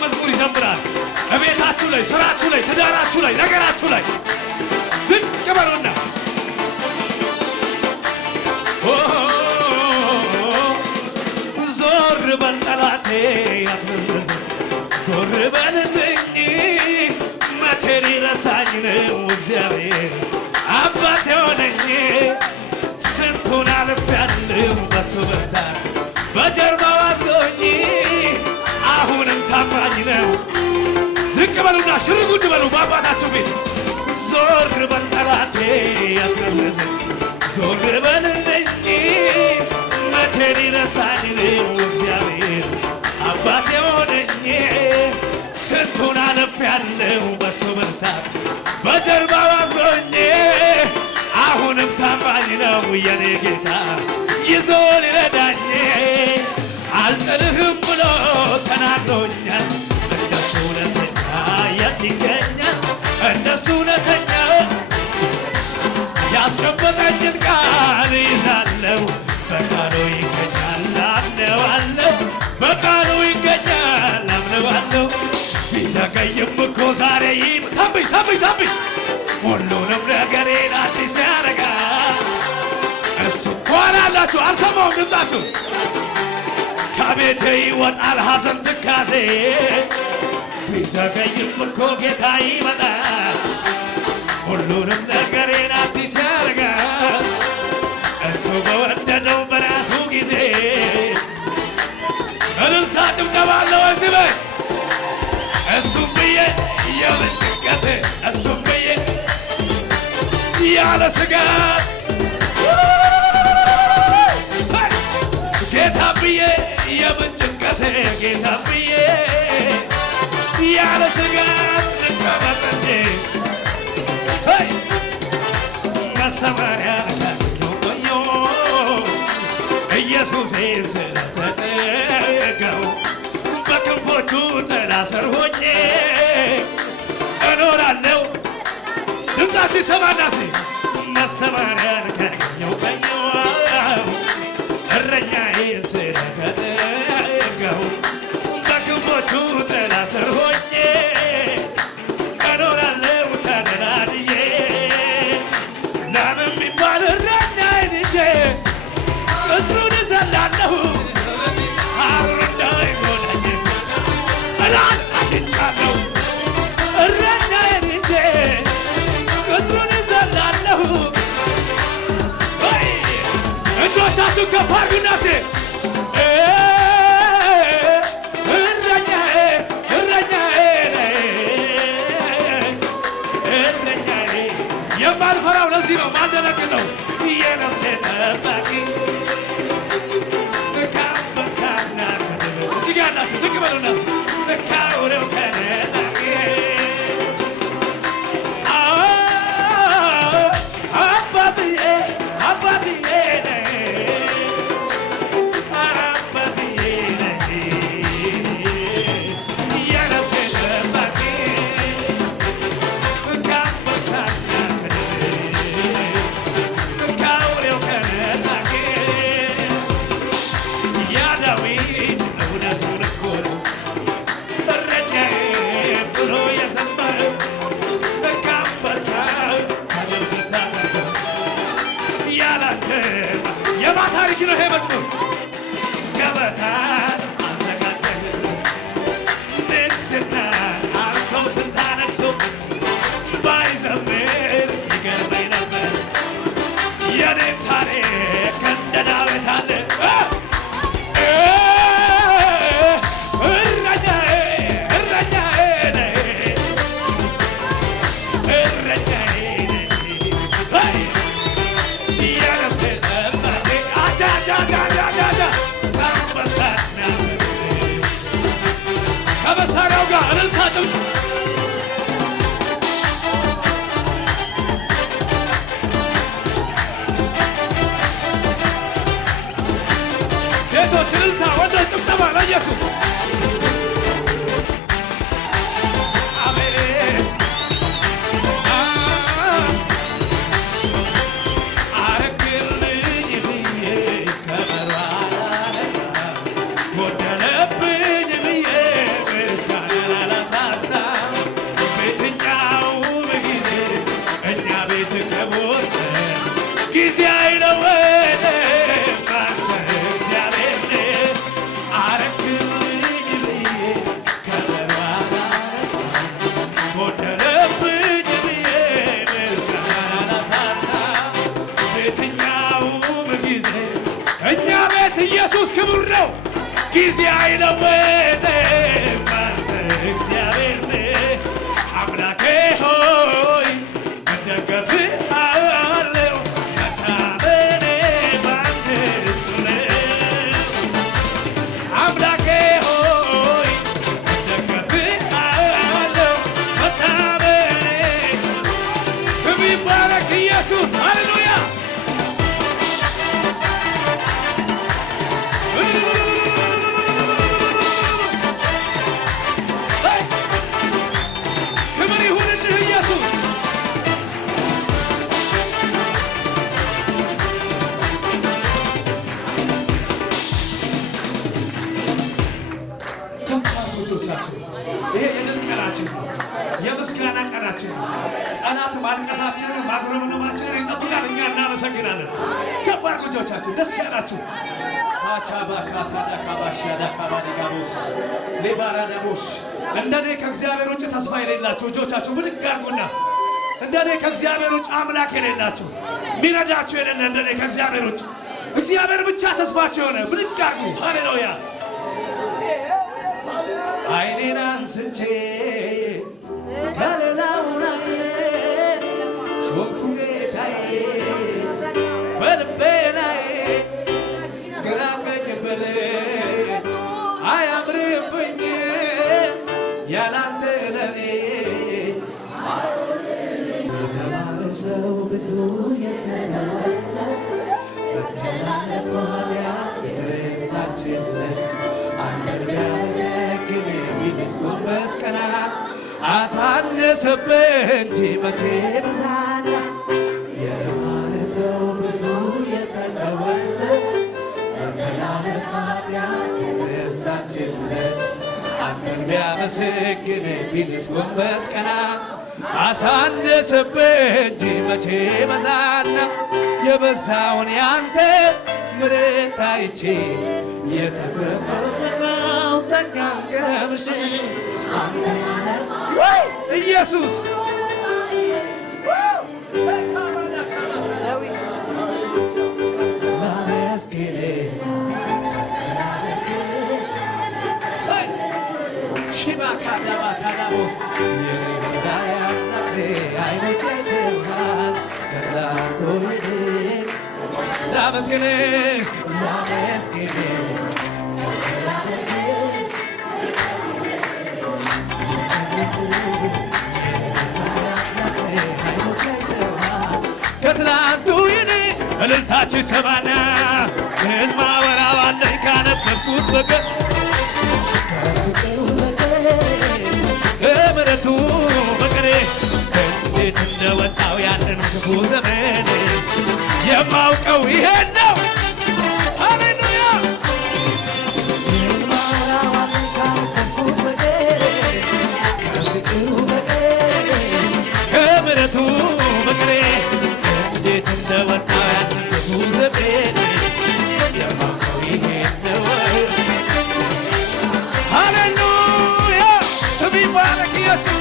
መዝሙር ይዘምራል። እቤታችሁ ላይ፣ ስራችሁ ላይ፣ ትዳራችሁ ላይ፣ ነገራችሁ ላይ ዝቅ በሉና ዞር በል ጠላቴ አትመዝመዝ ዞር በልልኝ መቼ ሊረሳኝ ነው እግዚአብሔር አባቴ ሆነኝ ስንቱን አልፌያለሁ በሱ ብርታት በጀርባው አዝሎኝ አሁንም ታማኝ ነው። ዝቅ በሉና ሽርጉድ በሉ በአባታቸው ቤት ዞር በል ጠላቴ አትመዝመዝ ዞር በልልኝ መቼ ሊረሳኝ ነው እግዚአብሔር አባቴ ሆነኝ ስንቱን አልፌያለሁ በሱ ብርታት በጀርባው አዝሎኝ አሁንም ታማኝ ነው የኔ ጌታ ይዞ ሊረዳኝ አልጥልህም ብሎ ተናግሮኛል። እንደሱ እውነተኛ የት ይገኛል? እንደሱ እውነተኛ ያስጨበጠኝን ቃል ይዛለሁ በቃሉ ይገኛል አምነዋለሁ በቃሉ ይገኛል አምነዋለሁ ቢዘገይም እኮ ዛሬ ታብኝ ሁሉንም ነገሬን አዲስ ያደርጋል እሱ እንኳን አላችሁ አልሰማውም ድምፃችሁ ከቤቴ ይወጣል ሐዘን ትካዜ ቢዘገይም እኮ ጌታ ይመጣል ሁሉንም ነገሬን አዲስ ያደርጋል እሱ በወደደው በራሱ ጊዜ እልልታ ጭብጨባ አለው እዚህ ቤት እሱም ብዬ የምን ጭንቀት እሱም ብዬ ያለ ስጋት ጌታ ብዬ የምን ጭንቀት ጌታ ብዬ ያለ ስጋት ልቀመጥ እንጂ መሰማሪያ ኢየሱሴን ስለተጠጋው በክንፎቹ ጥላ ስር ሆኜ እኖራለሁ። ድምፃችሁ ይሰማና መሰማሪያን ካገኘው እረኛዬን ስለተጠጋው በክንፎቹ ጥላ ስር ሆኜ እኖራለሁ ተደላድዬ ላም የሚባል እረኛዬን ይዤ ቅጥሩን እዘላለሁ ሐሩር እንዳይጎዳኝ እላል አግኝቻለሁ እረኛዬን ይዤ ቅጥሩን እዘላለሁ። እጆቻችሁ ከፍ አድርጉና እረኛዬ የማልፈራው ለዚህ ነው ማልደነግጠው የነፍሴ ጠባቂ ከአንበሳና ከድብ እዚህ ጋር ናችሁ ዝቅ በሉና ከአውሬው ከነጣቂ አባትዬ ታሪክ ነው ይሄ መዝሙር ገበታ አዘጋጀህ ንግስና አንተው ስታነግሶ ባይዘምር ይገርመኝ ነበር የኔም ታሪክ እንደ ዳዊት አለ ከመሳሪያው ጋር እልልታ ሴቶች እልልታ ወንዶች ጭብጨባ ለኢየሱስ ጎደለብኝ ብዬ ምስጋና ኢየሱስ ክቡር ነው። ጊዜ አይለወጥም አንተ እግዚአብሔር ነህ። አምላኬ ሆይ እደገፍሃለሁ መታመኔ ባንተ እሱ ነው። አምላኬ ሆይ እደገፍሃለሁ መታመኔ ስም ይባረክ ኢየሱስ ሃሌሉያ። ይሄ የድል ቀናችን ነው። የምስጋና ቀናችን ነው። ጠላት ማልቀሳችንን ማጉረምረማችንን ይጠብቃል። እኛ እናመሰግናለን። ከባድ ልጆቻችን ደስ ያላችሁ አቻባካታዳካባሻዳካባዲጋቦስ ሌባራዳቦስ እንደኔ ከእግዚአብሔር ውጭ ተስፋ የሌላችሁ እጆቻችሁ ብድግ አድርጉና እንደኔ ከእግዚአብሔር ውጭ አምላክ የሌላችሁ ሚረዳችሁ የሌለ እንደኔ ከእግዚአብሔር ውጭ እግዚአብሔር ብቻ ተስፋችሁ የሆነ ብድግ አድርጉ። ሃሌሉያ። አይኔን አንስቼ ከሌላው ላይ ሾኩ ጌታዬ በልቤ ላይ ግራ ቀኝ ብል አያምርብኝ ያላንተ ለኔ የተማረ ሰው ብዙ የተተዋለ መተላለፍ ኃጢአት የተረሳችለት አንተን ቢያመሰግን የሚልስ ጎንበስ ቀና አታነሰብህ እንጂ መቼ በዛና የተማረ ሰው ብዙ የተተወለት መተላለፍ ኃጢአት የተረሳችለት አንተን ቢያመሰግን የሚልስ ጎንበስ ቀና አሳነሰብህ እንጂ መቼ በዛና የበዛውን ያንተ ምሕረት አይቼ የተትረፈረፈው ጸጋን ቀምሼ አንተን ወይ ኢየሱስ ላመስግን ሽባካዳባታዳቦስ የረዳያ ነብሬ አይኖች አይተውሃል ከትላንቱ ይልቅ ላመስግን ላመስግን ከትላንቱ ይልቅ እልልታችሁ ሰማና ምን ማወራው አለኝ ካነበብኩት በቀር ከምሕረቱ በቀር እንዴት እንደወጣው ያንን ክፉ ዘመን የማውቀው ይሄን ነው። ሃሌሉያ። ምን ማወራው አለኝ ካነበብኩት በቀር ከምሕረቱ በቀር እንዴት እንደወጣው ያንን ክፉ ዘመን የማውቀው ይሄን ነው። ሃሌሉያ። ስም ይባረክ ኢየሱስ።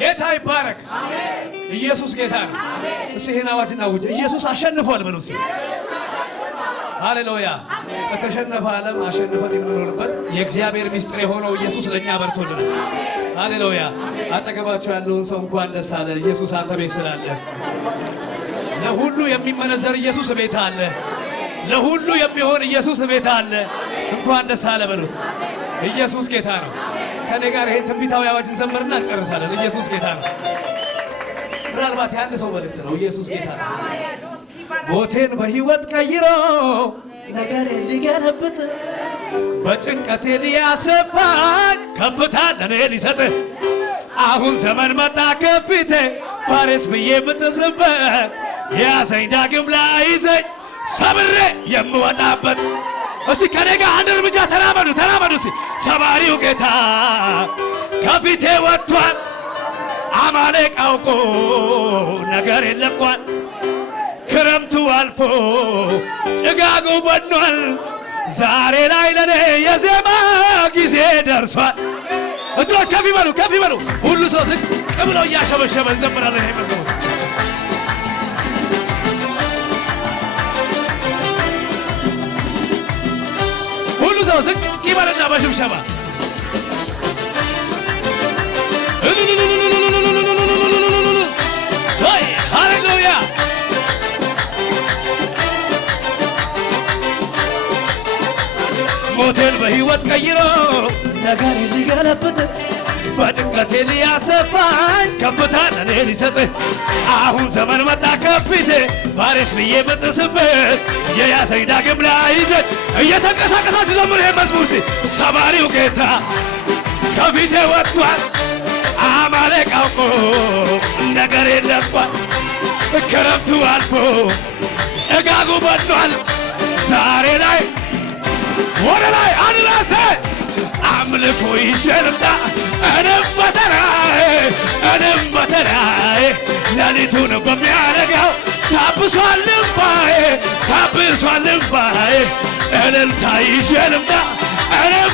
ጌታ ይባረክ። ኢየሱስ ጌታ ነው። እስኪ ይሄን አዋጅ እናውጅ። ኢየሱስ አሸንፏል በሉ እስኪ። ሃሌሉያ። ከተሸነፈ ዓለም አሸንፈን የምንኖርበት የእግዚአብሔር ምስጢር የሆነው ኢየሱስ ለእኛ በርቶልናል። ሃሌሉያ። አጠገባቸው ያለውን ሰው እንኳን ደስ አለ፣ ኢየሱስ አንተ ቤት ስላለ። ለሁሉ የሚመነዘር ኢየሱስ ቤት አለ። ለሁሉ የሚሆን ኢየሱስ ቤት አለ። እንኳን ደስ አለ በሉት። ኢየሱስ ጌታ ነው። ከኔ ጋር ይሄን ትንቢታዊ አዋጅ እንዘምርና እንጨርሳለን። ኢየሱስ ጌታ ነው። ምናልባት የአንድ ሰው መልእክት ነው። ኢየሱስ ጌታ ነው። ሞቴን በሕይወት ቀይሮ ነገሬን ሊገለብጥ በጭንቀቴ ሊያሰፋኝ ከፍታ ለኔ ሊሰጥ አሁን ዘመን መጣ ከፊቴ ፋሬስ ብዬ የምጥስበት የያዘኝ ዳግም ላይዘኝ ሰብሬ የምወጣበት እስቲ ከኔ ጋር አንድ እርምጃ ተራመዱ ተራመዱ። እስቲ ሰባሪው ጌታ ከፊቴ ወጥቷል። አማሌቅ አውቆ ነገር የለቋል። ክረምቱ አልፎ ጭጋጉ በኗል። ዛሬ ላይ ለኔ የዜማ ጊዜ ደርሷል። እጆች ከፍ ይበሉ ከፍ ይበሉ። ሁሉ ሰው ዝቅ ብሎ እያሸበሸበ እንዘምራለን። ይሄ መዝሙር ሁሉ ሰው ዝቅ ይበልና በሽብሸባ ሃሌሉያ። ሞቴን በሕይወት ቀይሮ ነገር ሊገለብጥ በጭንቀቴ ሊያሰፋኝ ከፍታ ለኔ ሊሰጥ አሁን ዘመን መጣ ከፊቴ ፋሬስ ብዬ ብጥስበት የያዘኝ ዳግም ላይዘኝ እየተንቀሳቀሳችሁ ዘምሩ። ይሄ መዝሙር ሰባሪው ጌታ ከፊቴ ወጥቷል። አማሌቅ አውቆ ነገር የለቋል። ክረምቱ አልፎ ጭጋጉ በኗል። ዛሬ ላይ ወደ ላይ አንላሴ አምልኮ ይሸልምዳ እኔም በተራዬ ሌሊቱን በሚያነጋው ታብሷል ልባዬ ታብሷል ልባዬ እልልታ ይሸልምዳ እኔም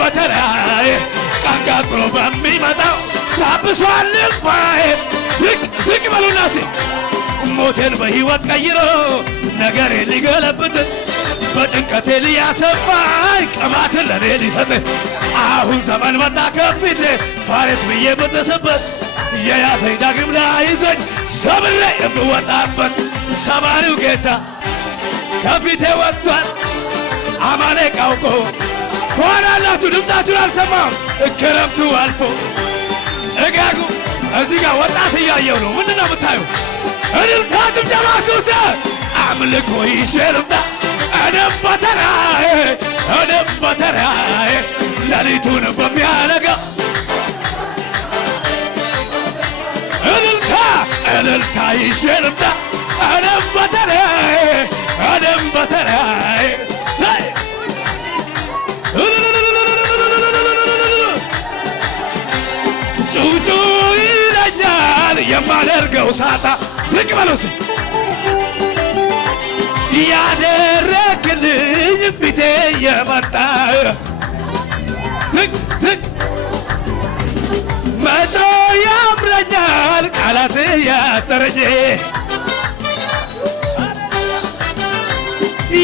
በተራዬ ቀንቃጥሎ በሚመጣው ታብሷል ልባዬ። ዝቅ በሉና ሞቴን በሕይወት ቀይሮ ነገሬ ሊገለብጥ በጭንቀቴ ሊያሰፋኝ ቅባትን ለኔ ሊሰጥ አሁን ዘመን መጣ ከፊቴ ፋሬስ ብዬ ብጥስበት የያዘኝ ዳግም ላይዘኝ ሰብሬ የምወጣበት ሰባሪው ጌታ ከፊቴ ወጥቷል። አማሌቅ አውቆ ሆናላችሁ ድምፃችሁን አልሰማም። ክረምቱ አልፎ ጭጋጉ እዚህ ጋር ወጣት እያየው ነው። ምንድነው የምታዩ? እልልታ ጭብጨባችሁ ውስጥ አምልኮ ይሸልምዳ እኔም በተራዬ ሌሊቱን በሚያነጋው እልልታ ይሸልምዳ እኔም በተራዬ ጩጩ ይለኛል የማደርገው ሳጣ ዝቅ በሉስ ያደረክልኝ ፊቴ የመጣ ዝቅ መጮ ያምረኛል ቃላት ያጠረኝ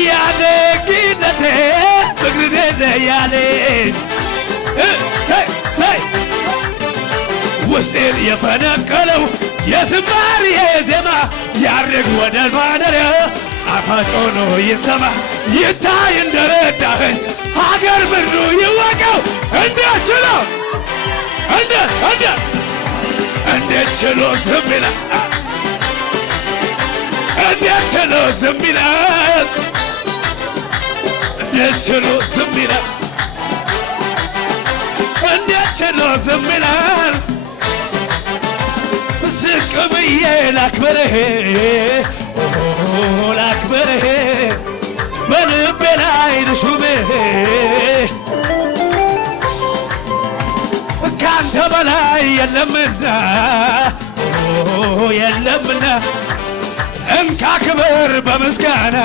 ያደግነቴ ፍቅርኔ ያለኝ ውስጤን የፈነቀለው የዝማሬ ዜማ ያርግ ወደ ማደሪያ ጣፋጭ ሆኖ ይሰማ ይታይ እንደረዳኸኝ ሀገር ምድሩ ይወቀው እንዴት ችሎ ዝም ይላል እንዴት ችሎ ዝም ይላል እንዴት ችሎ ዝም ይላል እንዴት ችሎ ዝም ይላል ዝቅ ብዬ ላክብርህ ላክብርህ በልቤ ላይ ልሹምህ ካንተ በላይ የለምና የለምና እንካ ክብር በምስጋና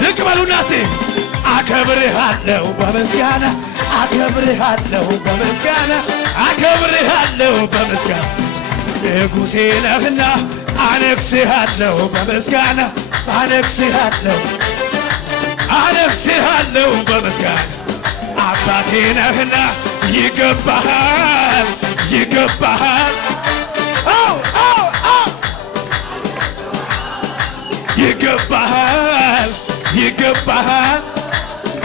ዝቅ በሉና አከብርሃለሁ በምስጋና አከብርሃለሁ በምስጋና አከብርሃለሁ በምስጋና ንጉሴ ነህና አነግስሃለሁ በምስጋና አነግስሃለሁ በምስጋና አባቴ ነህና ይገባሃል ይገባሃል ይገባሃል ይገባሃል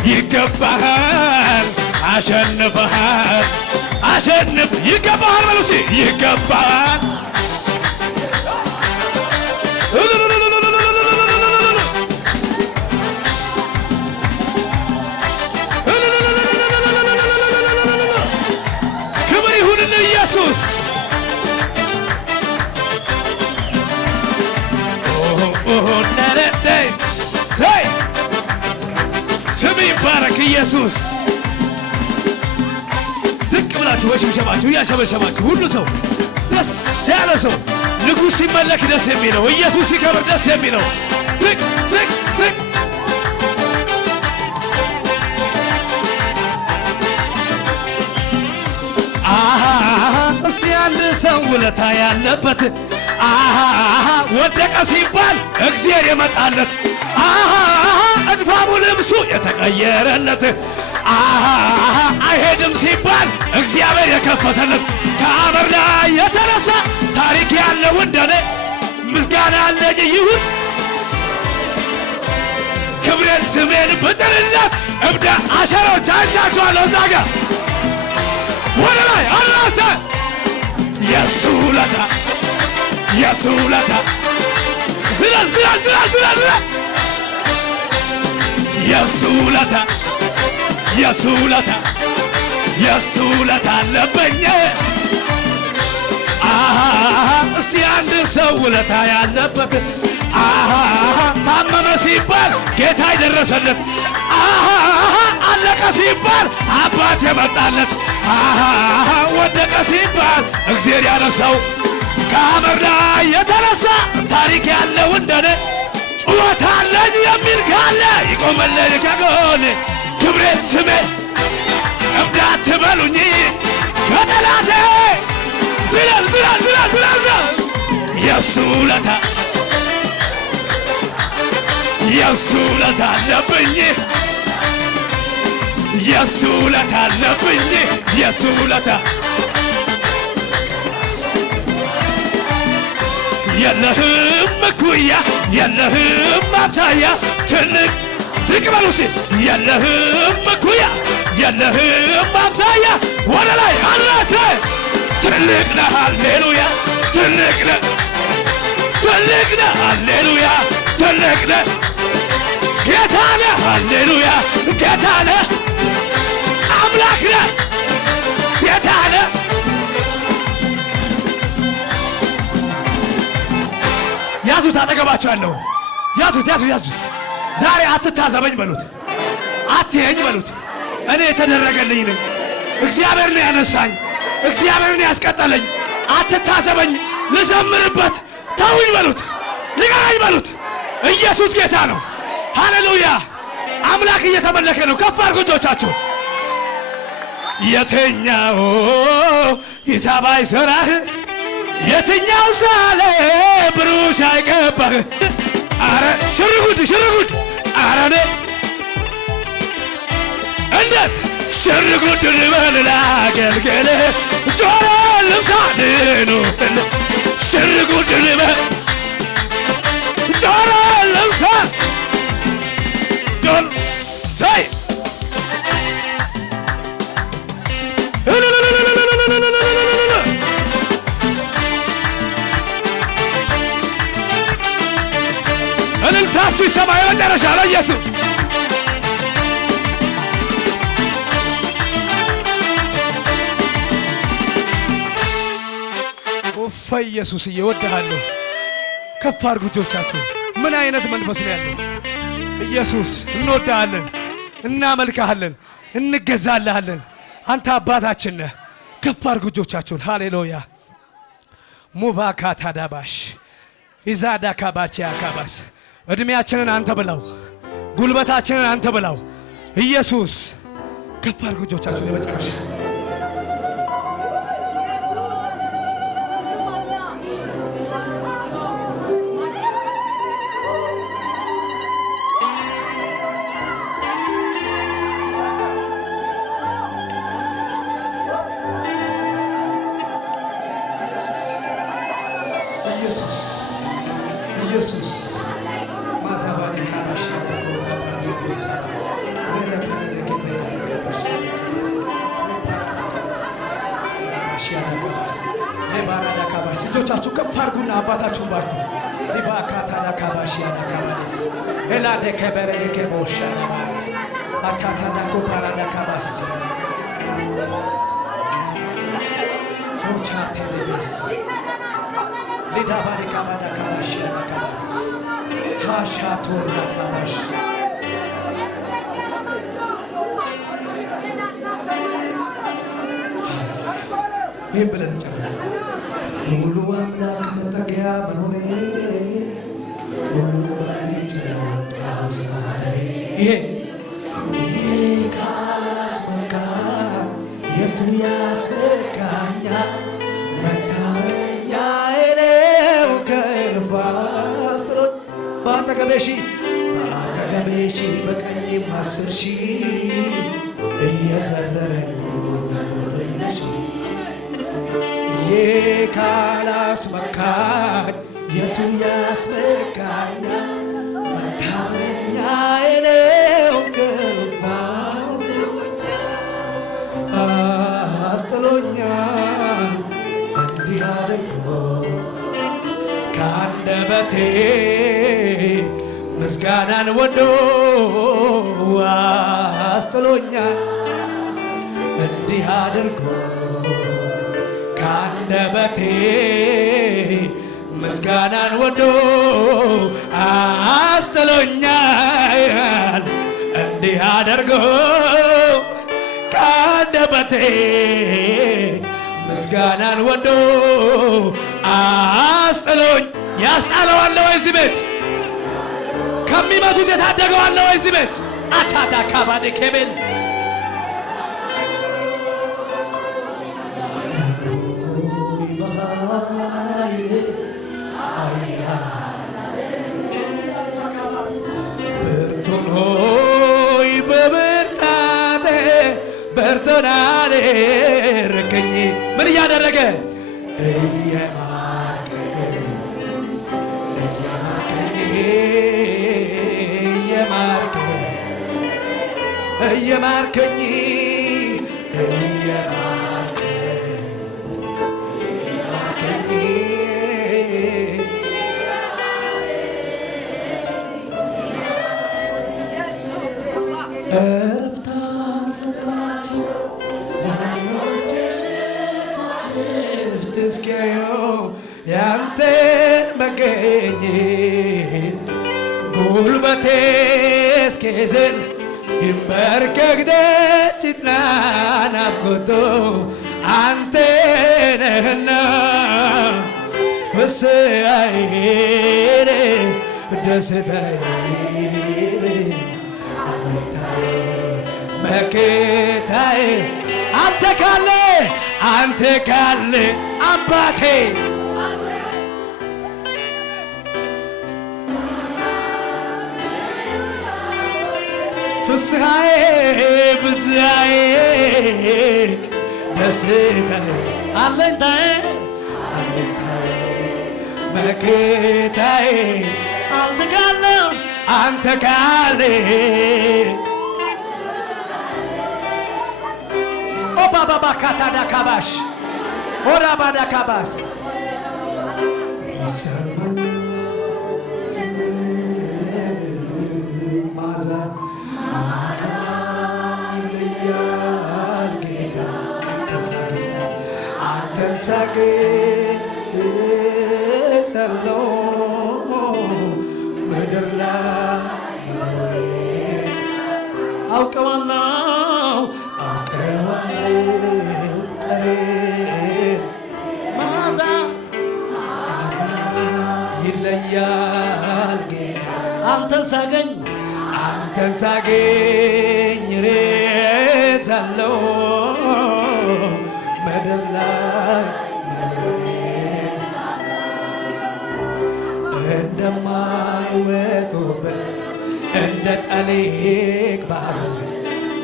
ይገባሃል አሸንፈሃል አሸንፍ ይገባሃል በሉሲ ይገባሃል ክብር ይሁንልህ ኢየሱስ ኢየሱስ ዝቅ ብላችሁ በሽብሸባችሁ እያሸበሸባችሁ ሁሉ ሰው ደስ ያለ ሰው ንጉሥ ሲመለክ ደስ የሚለው ኢየሱስ ሲከብር ደስ የሚለው ዝቅ ዝቅ ዝቅ እስቲ አንድ ሰው ውለታ ያለበት ወደቀ ሲባል እግዚአብሔር የመጣለት እድፋሙ ልብሱ የተቀየረለት አይሄድም ሲባል እግዚአብሔር የከፈተለት ከአመር ላይ የተነሳ ታሪክ ያለው እንደኔ ምስጋና አለኝ ይሁን ክብሬን ስሜን ብጥልለት እብደ አሸሮች አንቻችኋለሁ እዛ ጋር ወደ ላይ አላሰ የሱለታ የሱለታ ዝላል ዝላል ዝላል ዝላል የሱለታ የሱለታ የሱለታ አለብኝ እስቲ አንድ ሰው ውለታ ያለበት ታመመ ሲባል ጌታ ይደረሰለት አለቀ ሲባል አባት የመጣለት ወደቀ ሲባል እግዚአብሔር ያነሳው ከአመር ላይ የተነሳ ታሪክ ያለው እንደኔ ጩኸት አለኝ የሚል ካለ ይቆመልኝ ከጎኔ ክብሬን ስሜን እብዳት በሉኝ ከጠላቴ ዝለል ዝለል ዝለል ዝለል የሱ ውለታ የሱ ውለታ አለብኝ የሱ ውለታ አለብኝ የሱ ውለታ የለህም እኩያ የለህም አምሳያ ትልቅ ዝቅ በሉ እስቲ የለህም እኩያ የለህም አምሳያ ወደ ላይ አናተ ትልቅ ነህ ሃሌሉያ ትልቅ ነህ ትልቅ ነህ ሃሌሉያ ትልቅ ነህ ጌታ ነህ ሃሌሉያ ጌታ ነህ አምላክ ነህ ጌታ ነህ ያዙት አጠገባችሁ ያለውን ያዙት ያዙት ያዙት ዛሬ አትታዘበኝ በሉት አትየኝ በሉት እኔ የተደረገልኝ ነኝ እግዚአብሔር ነው ያነሳኝ እግዚአብሔር ነው ያስቀጠለኝ አትታዘበኝ ልዘምርበት ተውኝ በሉት ልቀቀኝ በሉት ኢየሱስ ጌታ ነው ሃሌሉያ አምላክ እየተመለከ ነው ከፍ አድርጉ እጆቻችሁ የትኛው ሂሳብ አይሠራህ የትኛው ሳለ ብሩሽ አይቀባህ አረ ሽርጉድ ሽርጉድ አረኔ እንዴት ሽርጉድ ልበል ላገልግል ጆሮ ልብሳድኑ ሽርጉድ ልበል ጆሮ ልብሳ ጆል ሳይ እልልታችሁ ሰማይ መጨረሻ ላይ ኢየሱስ ኦፋ ኢየሱስ እወድሃለሁ ከፍ አድርጉ እጆቻችሁ ምን አይነት መንፈስ ነው ያለው ኢየሱስ እንወድሃለን እናመልክሃለን እንገዛልሃለን አንተ አባታችን ነህ ከፍ አድርጉ እጆቻችሁን ሃሌሉያ ሙባካታ ዳባሽ ኢዛዳ ካባቲያ ካባስ እድሜያችንን አንተ ብላው ጉልበታችንን አንተ ብላው ኢየሱስ ከፍ አድርጉ እጆቻችሁን ለመጨረሻ ኢየሱስ ማዛባዲ ካባሽ እጆቻችሁ ከፍ አድርጉና አባታችሁን ባርኩ ሊባካታና ካባሽ ያናካባስ ኤላደ ከበረደ ከቦሻናባስ አቻታና ኮፓራዳ ካባስ ኦቻቴሌስ ሊዳባሪ ካባዳ ካባሽ ያናካባስ ሃሻቶራ ካባሽ ይህም ብለን ጨርስ። ሁሉ አምላክ መጠጊያ መኖሬ ሁሉ ባልችለው ጣውሳሬ ይሄ ቃል አስመካኝ የቱ ያስመካኛል? መታመኛዬ ነው ከእልፍ አስጥሎኝ በአጠገቤ ሺህ በቀኝም 10,000 እየዘረረኝ ሆኛለሽ። ይህ ካላስመካኝ የቱ ያስመካኛል? መታመኛዬ ነው ከእልፍ አስጥሎኛል። እንዲህ አድርጎ ከአንደበቴ ምስጋናን ወዶ አስጥሎኛል። እንዲህ አድርጎ ከአንደበቴ ምስጋናን ወዶ አስጥሎኛል። እንዲህ አድርጎ ከአንደበቴ ምስጋናን ወዶ አስጥሎኝ። ያስጣለዋል ወይ እዚህ ቤት? ከሚመቱት የታደገዋል ወይ እዚህ ቤት? አቻዳ ካባደ ከቤል ብርቱን ሆይ በብርታቴ በርቶና አደረከኝ። ምን እያደረገ እየማርከኝ እረፍታን ስጣቸው ለዓይኖቼ ሽፍት እስኪያዩ ያንተን መገኘት ጉልበቴ እስኪዝል ይንበርከክ ደጅ ይጥና ናፍቆቱ አንተ ነህና ፍስሐዬ ደስታዬ አለኝታዬ መከታዬ አንተ ካለ አባቴ ፍስሐዬ ብዝሃዬ ደስታዬ አለኝታዬ መከታዬ አንተ ካለ ኦባባባ ካታዳ ካባሽ ኦራባዳ ካባስ ሳገኘሁ ምድር ላይ መኖሬ አውቀዋለሁ ጠሬን መዓዛ ይለያል ጌታ አንተን ሳገኝ እረሳለሁ ምድር ላይ መኖሬ እንደማይወጡበት እንደ ጠሊቅ ባህር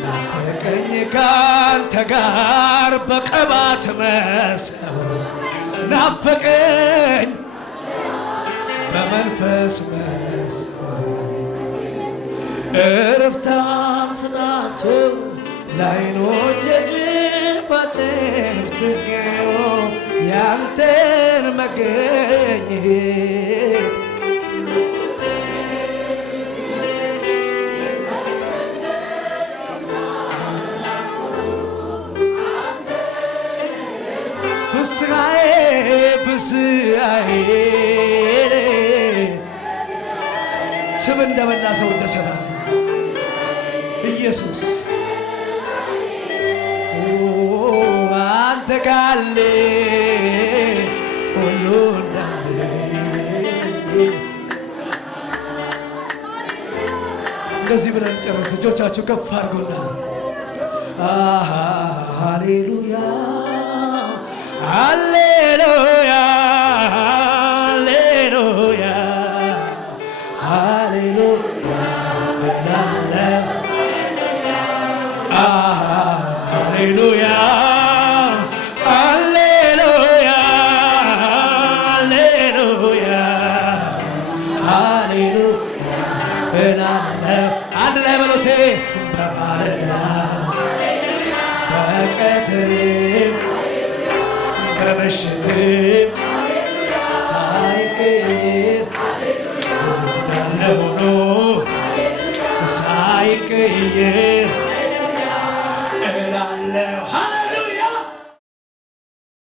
ናፈቀኝ ካንተ ጋር በቅባት መሰወር ናፈቀኝ በመንፈስ መሰወር እረፍታን ስጣቸው ለዓይኖቼ ሽፋሽፍት እስኪያዩ ያንተን መገኘት ፍስሐዬ ስብ እንደበላ ሰው እንደሰራ ኢየሱስ አንተ ያደርጋል ሁሉ እንዳለ እንደዚህ ብለን ጨርስ። እጆቻችሁ ከፍ አድርጉና ሃሌሉያ ሃሌሉያ ሃሌሉያ ሃሌሉያ እላለሁ ሃሌሉያ ሃሌሉያ ሃሌሉያ ሃሌሉያ እላለሁ። አንድ ላይ በሎሴ በማለዳ በቀትርም በምሽትም ሳይቀየር ሁሉ እንዳለ ሆኖ ሳይቀየር እላለሁ።